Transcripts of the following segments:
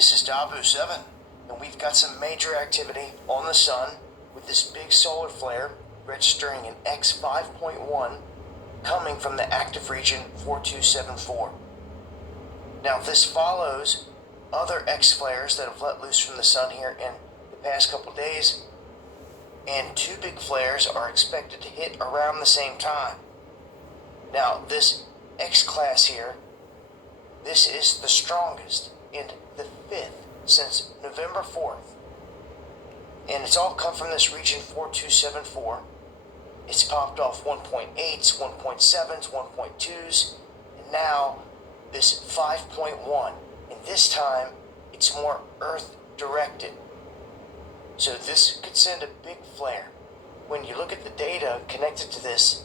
This is Dabu 7, and we've got some major activity on the sun with this big solar flare registering an X5.1 coming from the active region 4274. Now this follows other X flares that have let loose from the sun here in the past couple days, and two big flares are expected to hit around the same time. Now this X class here, this is the strongest and the fifth since November 4th. And it's all come from this region 4274. It's popped off 1.8s, 1.7s, 1.2s, and now this 5.1. And this time, it's more Earth directed. So this could send a big flare. When you look at the data connected to this,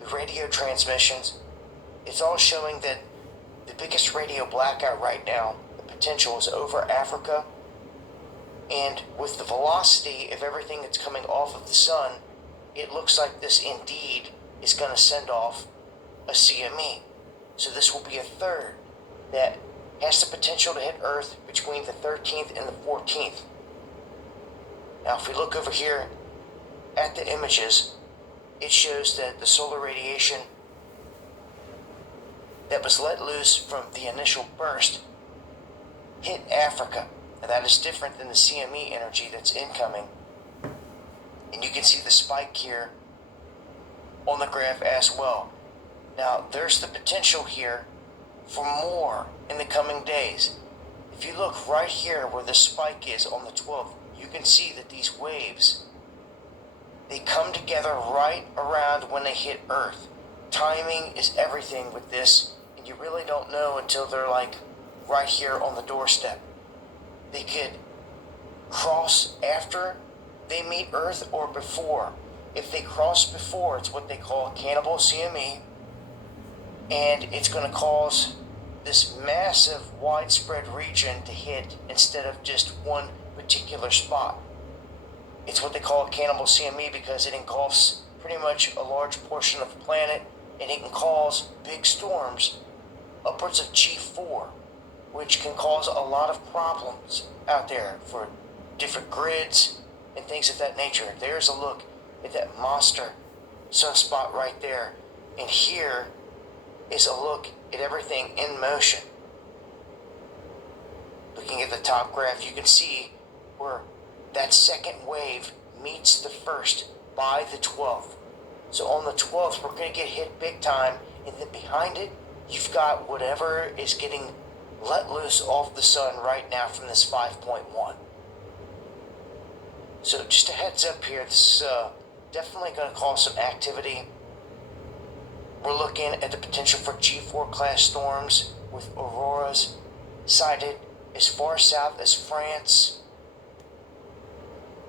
the radio transmissions, it's all showing that the biggest radio blackout right now, the potential is over Africa. And with the velocity of everything that's coming off of the sun, it looks like this indeed is going to send off a CME. So this will be a third that has the potential to hit Earth between the 13th and the 14th. Now if we look over here at the images, it shows that the solar radiation that was let loose from the initial burst hit Africa. And that is different than the CME energy that's incoming. And you can see the spike here on the graph as well. Now there's the potential here for more in the coming days. If you look right here where the spike is on the 12th, you can see that these waves, they come together right around when they hit Earth. Timing is everything with this, and you really don't know until they're like right here on the doorstep. They could cross after they meet Earth or before. If they cross before, it's what they call a cannibal CME, and it's going to cause this massive widespread region to hit instead of just one particular spot. It's what they call a cannibal CME because it engulfs pretty much a large portion of the planet, and it can cause big storms upwards of G4, which can cause a lot of problems out there for different grids and things of that nature. There's a look at that monster sunspot right there, and here is a look at everything in motion. Looking at the top graph, you can see where that second wave meets the first by the 12th. So on the 12th, we're going to get hit big time, and then behind it, you've got whatever is getting let loose off the sun right now from this 5.1. So just a heads up here, this is definitely going to cause some activity. We're looking at the potential for G4 class storms with auroras sighted as far south as France.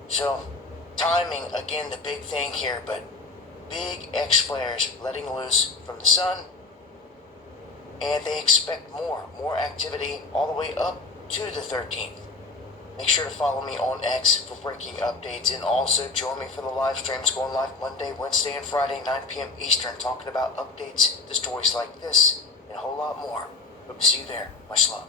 So timing, again, the big thing here, but big X flares letting loose from the sun, and they expect more activity all the way up to the 13th. Make sure to follow me on X for breaking updates, and also join me for the live streams going live Monday, Wednesday, and Friday, 9 p.m. Eastern, talking about updates to stories like this and a whole lot more. Hope to see you there. Much love.